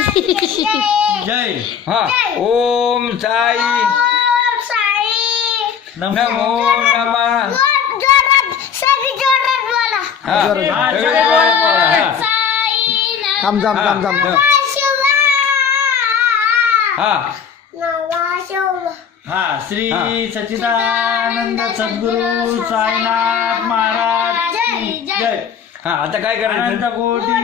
जय हा ओम साई नमो नमः हा थांब थांब थांब थांब हा हा श्री सच्चिदानंद सद्गुरु साईनाथ महाराज की जय हा आता काय अनंत करायचं कोटी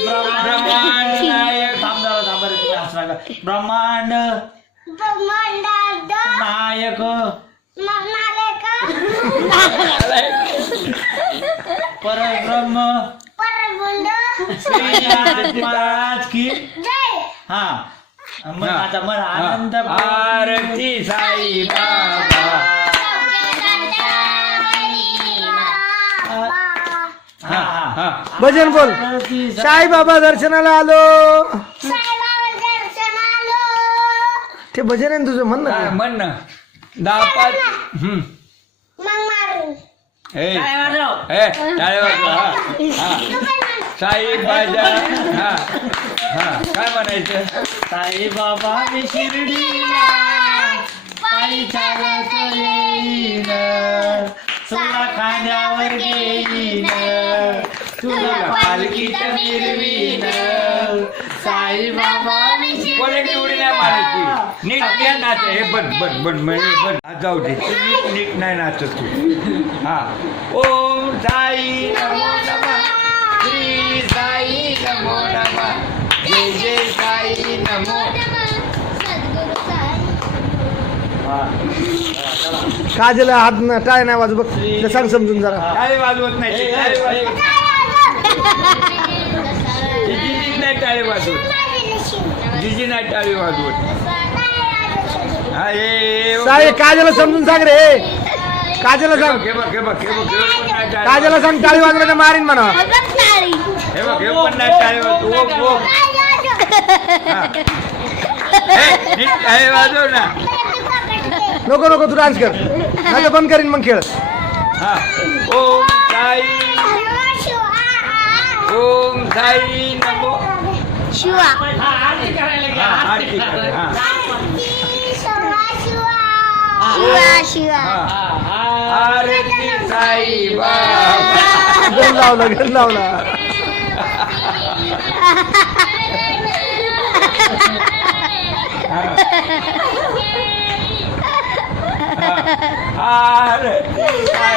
ब्रह्मांड नायक थांब जरा थांब रे तुम्ही हसू नका. ब्रह्मांड नायक परब्रह्म श्री महाराज की हा मग आता मला आनंद आरती साई बाबा हा हा भजन बोल साईबाबा दर्शनाला आलो ते भजन आहे ना तुझं म्हण ना म्हण ना दापात ए टाळे वाजवा हा साई बाजा हा हा काय म्हणायचं साई बाबा मी शिर्डीला पायी चालत येईन तुला खांद्यावर घेईन तुला पालखीत मिरवीन साई बाबा मी कोणाची उडी नाही मारायची नीट काय नाच हे बन बन बन म्हणजे बन जाऊ दे नीट नाही नाचत तू हा ओम साई नमो नमः श्री साई नमो नमः जय जय साई नमो काजला हात टाळ नाही वाजू बघ ते सांग समजून जरा टाळी वाजवत नाही ते, टाळी वाजवत जिजी नाही टाळी वाजवत जिजी नाही टाळी वाजवत हा हे साई काजला समजून सांग रे काजला सांग हे बघ हे बघ हे बघ हे पण नाही टाळी काजला सांग टाळी वाजवायला मारीन म्हणा हे बघ हे पण नाही टाळी वाजवत ओम ओम हा. हे, नीट टाळी वाजव ना नको नको तू डान्स कर नाही तर बंद करीन मग खेळ हा ओम साई नमो हा आरती करायला हा, घ्या आरती कर, हा. हा. आरती साई बाबा गण लावला गण लावला आरती साई